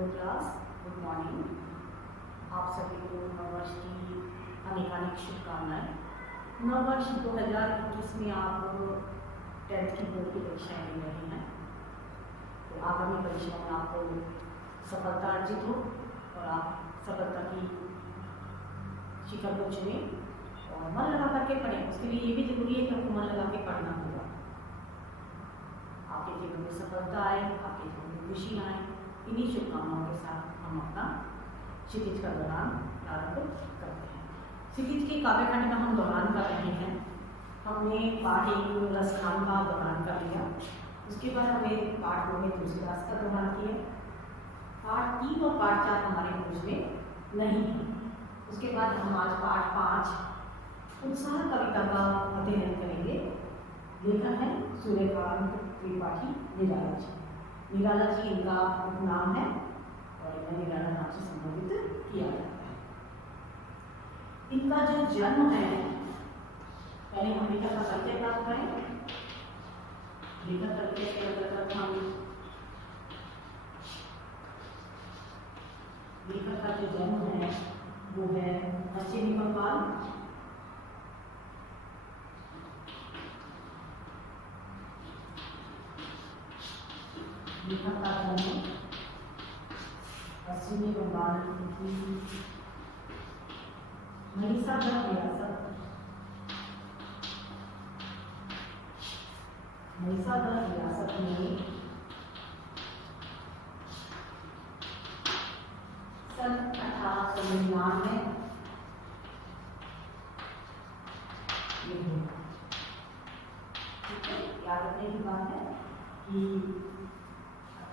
Hello class, good morning. आप सभी को नववर्ष की अनेकानेक शुभकामनाएं। नववर्ष 2021 में आप 10th की बोर्ड की परीक्षाएं दे रहे हैं, तो आगामी परीक्षाओं में आपको सफलता अर्जित हो और आप सफलता की शिखर को चुने और मन लगा करके पढ़ें। उसके लिए ये भी जरूरी है कि आपको मन लगा के पढ़ना होगा। आपके जीवन में सफलता आए, आपके जीवन में खुशी आए, इन्हीं शुभकामनाओं के साथ हम अपना क्षितिज का दौरान प्रारंभ करते हैं। क्षितिज के काव्यखंड का हम दौरान कर रहे हैं। हमने पाठ 1 रसनाम का दौरान कर लिया, उसके बाद हमें पाठ 2 में तुलसीदास का दौरान किया। पाठ 3 और पाठ 4 हमारे खोज में नहीं है। उसके बाद हम आज पाठ 5 उत्साह कविता का अध्ययन करेंगे। लेखक है सूर्यकांत त्रिपाठी निराला जी। निराला जी इनका उपनाम है और इन्हें निराला नाम से संबोधित किया जाता है। इनका जो जन्म है, पहले हम लेखक का परिचय प्राप्त करें। लेखक परिचय के अंतर्गत हम लेखक का जो जन्म है वो है पश्चिमी बंगाल, लेखक का जन्म पश्चिमी बंगाल की महिसागर रियासत में सन 1899 में याद रखने की बात है कि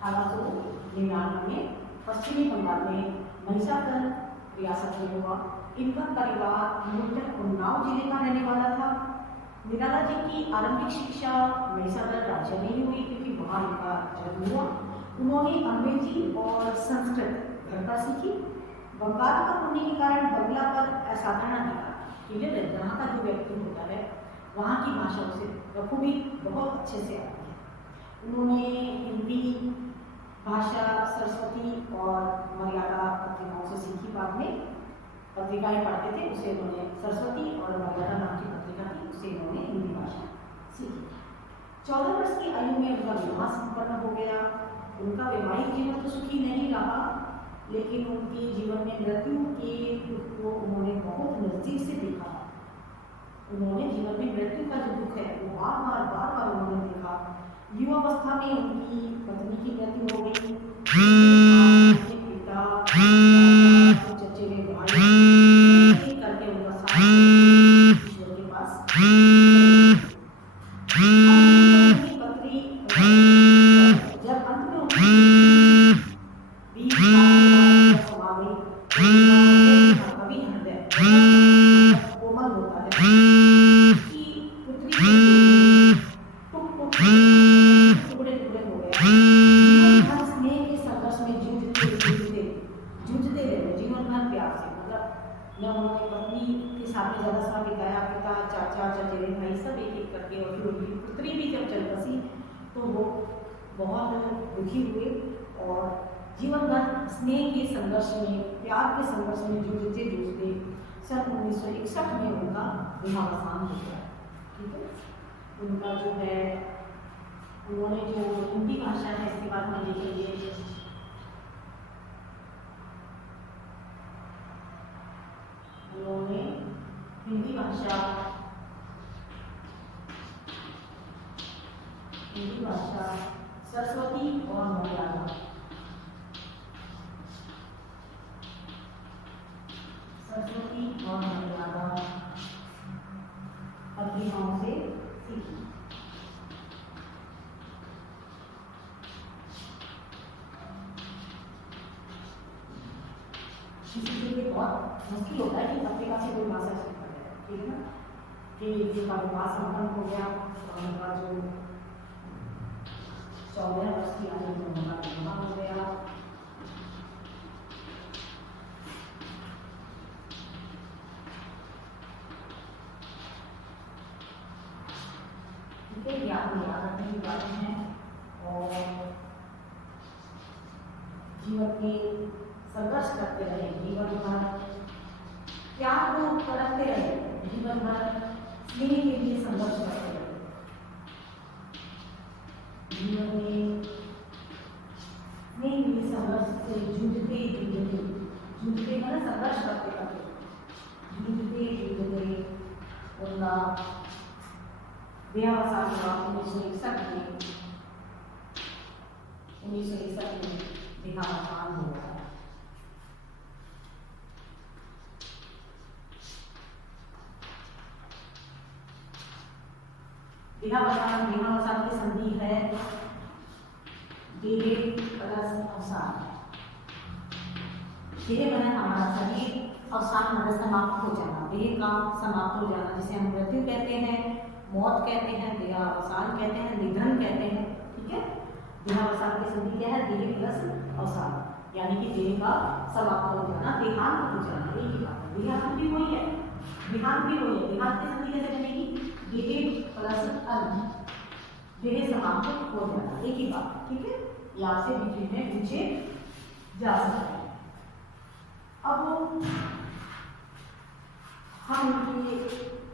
1899 में पश्चिमी बंगाल में महिसागर रियासत में हुआ। इनका परिवार मूलतः उन्नाव जिले का रहने वाला था। निराला जी की आरंभिक शिक्षा महिसागर राज्य में ही हुई, क्योंकि वहाँ इनका जन्म हुआ। उन्होंने अंग्रेजी और संस्कृत घर पर सीखी। बंगाल का होने के कारण बंगला पर असाधारण अधिकार, यहाँ का जो व्यक्ति होता है वहाँ की भाषा उसे बखूबी बहुत अच्छे से आती है। उन्होंने हिंदी भाषा सरस्वती और मर्यादा पत्रिकाओं से सीखी। बाद में पत्रिकाएं पढ़ते थे, उसे उन्होंने सरस्वती और मर्यादा नाम की पत्रिका थी, उसे उन्होंने हिंदी भाषा सीखी। 14 वर्ष की आयु में उनका विवाह संपन्न हो गया। उनका वैवाहिक जीवन तो सुखी नहीं रहा, लेकिन उनके जीवन में मृत्यु के दुख को उन्होंने बहुत नजदीक से देखा। उन्होंने जीवन में मृत्यु का जो दुख है वो बार बार उन्होंने देखा। युवावस्था में उनकी पत्नी की मृत्यु हो गई। पिता, चचेरे भाई करके उनका साथ ईश्वर के पास पत्री जब अंत में कवि हृदय कोमल होता है कि पुत्री टुकड़े टुकड़े हो गए। हर स्नेह के संघर्ष में जूझते रहे जीवन भर प्यार से। मतलब न उन्होंने पत्नी के साथ में ज़्यादा समय बिताया, पिता, चाचा, चचेरे भाई सब एक करके, और फिर उनकी पुत्री भी जब चल बसी तो वो बहुत दुखी हुए और जीवन भर स्नेह के संघर्ष में, प्यार के संघर्ष में जूझते सन 1961 में उनका देहावसान हो गया। ठीक है, उनका जो है उन्होंने जो हिंदी भाषा है, इसके बाद में देखेंगे उन्होंने हिंदी भाषा सरस्वती और मर्यादा पत्रिकाओं से सीखी। किसी के लिए बहुत मुश्किल होता है कि पत्रिका से कोई भाषा सीखा जाए। ठीक है ना, कि जिनका विवाह संपन्न हो गया और उनका जो 14 वर्ष की आयु में उनका विवाह हो गया। याद रखने की बातें हैं और जीवन में संघर्ष करते रहे जीवन भर, प्यार को परखते रहे जीवन भर, स्नेह के लिए संघर्ष करते रहे जीवन में, स्नेह के लिए संघर्ष से जूझते मतलब संघर्ष करते जूझते उनका देहावसान हुआ 1961 में देहावसान हो गया। देहावसान की संधि है देह प्लस अवसान। देह बना हमारा शरीर, अवसान मतलब समाप्त हो जाना, देह का समाप्त हो जाना, जिसे हम मृत्यु कहते हैं, मौत कहते हैं, देहावसान कहते हैं, निधन कहते हैं। ठीक है, देहावसान की संधि क्या है? देह प्लस अवसान, यानी कि देह का समाप्त हो जाना, देहांत हो जाना। एक ही बात है, देहांत भी वही है, देहांत भी वही है। देहांत की संधि कैसे बनेगी? देह प्लस अंत, देह समाप्त हो जाना, एक ही बात। ठीक है, यहाँ से बीच में पूछे जा सकते हैं। अब हम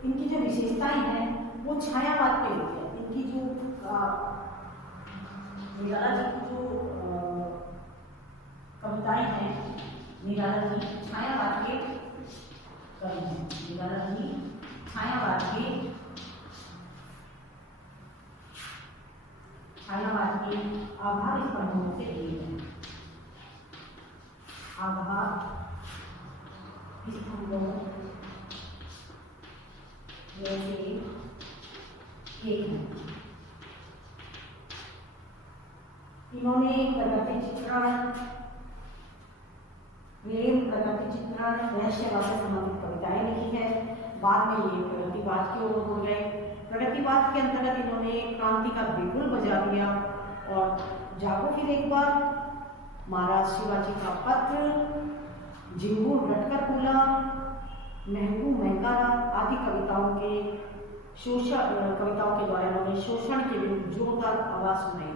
इनकी जो विशेषताएं हैं वो छायावाद पे होती है। इनकी जो निराला जी की जो कविताएं हैं, निराला जी छायावाद के कवि हैं। निराला जी छायावाद के आभार स्तंभों से लिए हैं। आभार स्तंभों में से एक है। इन्होंने प्रगति चित्रण, प्रेम प्रगति चित्रण, रहस्यवाद से संबंधित कविताएं लिखी है। बाद में ये प्रगतिवाद की ओर हो गए। प्रगतिवाद के अंतर्गत इन्होंने क्रांति का बिगुल बजा दिया और जागो फिर एक बार, महाराज शिवाजी का पत्र, जिंगू रटकर कूला, महंगू महंगारा आदि कविताओं के द्वारा इन्होंने शोषण के विरुद्ध जोरदार आवाज सुनाई।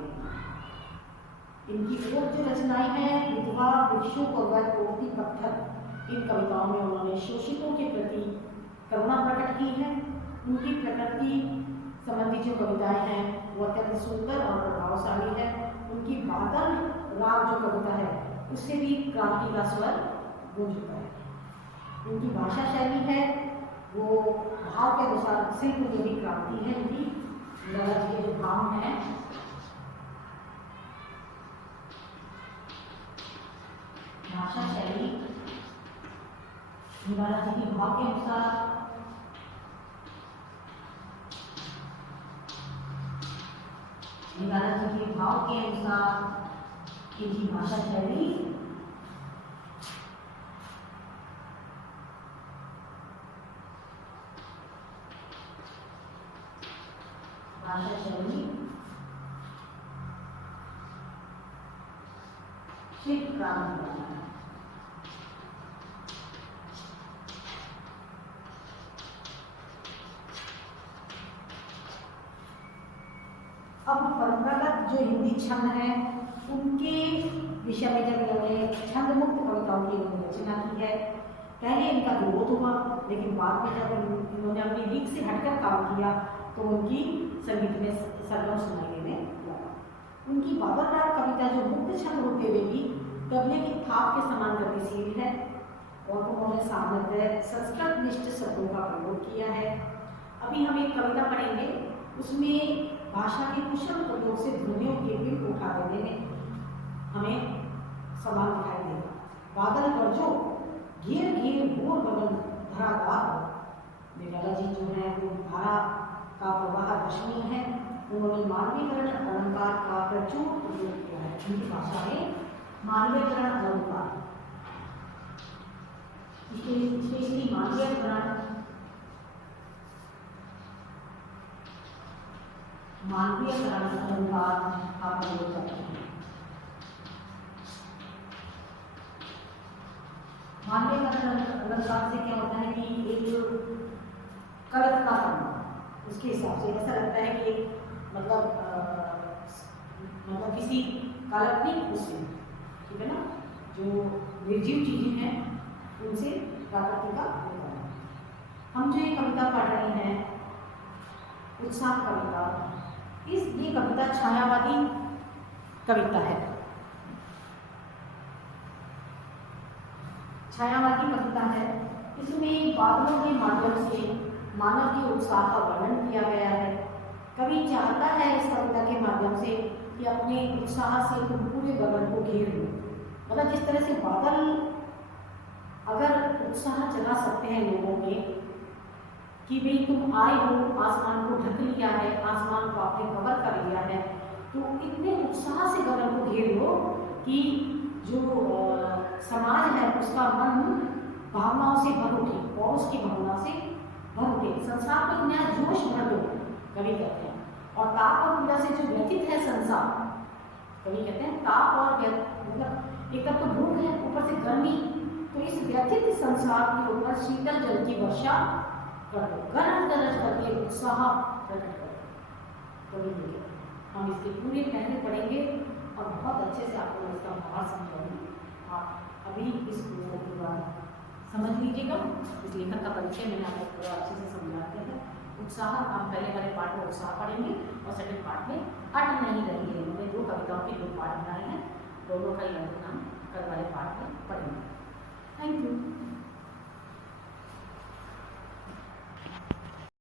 इनकी और जो रचनाएं हैं, विधवा, भिक्षुक और वह कोटि पत्थर, इन कविताओं में उन्होंने शोषितों के प्रति करुणा प्रकट की है। उनकी प्रकृति संबंधी जो कविताएं हैं वो अत्यंत सुंदर और प्रभावशाली है। उनकी बादल राग जो कविता है उससे भी क्रांति का स्वर गूंजता है। उनकी भाषा शैली है वो भाव के अनुसार शिल्प में भी क्रांति है। उनकी निराला जी के जो भाव हैं, भाषा शैली निराला जी के भाव के अनुसार, निराला जी के भाव के अनुसार इनकी भाषा शैली शिल्प क्रांति है। अब परंपरागत जो हिंदी छंद है उनके विषय में जब इन्होंने छंद मुक्त कविताओं की रचना की है, पहले इनका विरोध हुआ, लेकिन बाद में जब इन्होंने अपनी रीत से हटकर काम किया तो उनकी संगीत में सरगम सुनाई देने लगा। उनकी बाबरदार कविता जो मुक्त छंद होते हुए भी तबले की थाप के समान गतिशील है और उन्होंने सामर्थ्य संस्कृत निष्ठ शब्दों का प्रयोग किया है। अभी हम एक कविता पढ़ेंगे, उसमें भाषा के कुशल प्रयोग से ध्वनियों के बिल उठा देने में हमें सवाल दिखाई देगा। बादल गरजो घेर घेर घोर गगन धराधार। निराला जी जो है वो धारा का प्रवाह दर्शनीय है। उन्होंने मानवीकरण अलंकार का प्रचुर प्रयोग किया है। उनकी भाषा में मानवीकरण अलंकार, स्पेशली मानवीकरण अलंकार का प्रयोग करते हैं। मानवीकरण अलंकार से क्या होता है कि एक कल्पना करना, उसके हिसाब से ऐसा लगता है कि मतलब किसी काल्पनिक उससे, ठीक है ना, जो निर्जीव चीजें हैं उनसे प्रकृति का होता है। हम जो ये कविता पढ़ रहे हैं उत्साह कविता, ये कविता छायावादी कविता है। छायावादी कविता है। इसमें बादलों के माध्यम से मानव के उत्साह का वर्णन किया गया है। कवि चाहता है इस कविता के माध्यम से कि अपने उत्साह से तुम पूरे गगन को घेर लो। मतलब जिस तरह से बादल अगर उत्साह जगा सकते हैं लोगों में कि भाई तुम आए हो, आसमान को ढक लिया है, आसमान को आपने कवर कर लिया है, तो इतने उत्साह से गगन को घेर लो कि जो समाज है उसका मन भावनाओं से भर उठे और उसकी भावना से भर उठे, संसार को एक नया जोश भर दो, कवि कहते हैं। और ताप और पीड़ा से जो व्यथित है संसार, कवि कहते हैं ताप और मतलब एक तो भूख है, ऊपर से गर्मी, तो इस व्यथित संसार के ऊपर शीतल जल की वर्षा कर दो, गरज गरज करके उत्साह प्रकट कर दो। कवि बोले हम इसके पूरे पहले पढ़ेंगे और बहुत अच्छे से आपको इसका भाव समझाऊंगी। आप अभी इस पुस्तक के बाद समझ लीजिएगा। इस लेखक का परिचय मैंने आपको पूरा अच्छे से समझाते हैं। उत्साह हम पहले वाले पार्ट में उत्साह पढ़ेंगे और सेकंड पार्ट में अट नहीं रहेंगे। मैंने 2 कविताओं के 2 पार्ट बनाए हैं, दोनों का ही नाम कल वाले पार्ट में पढ़ेंगे। Thank you.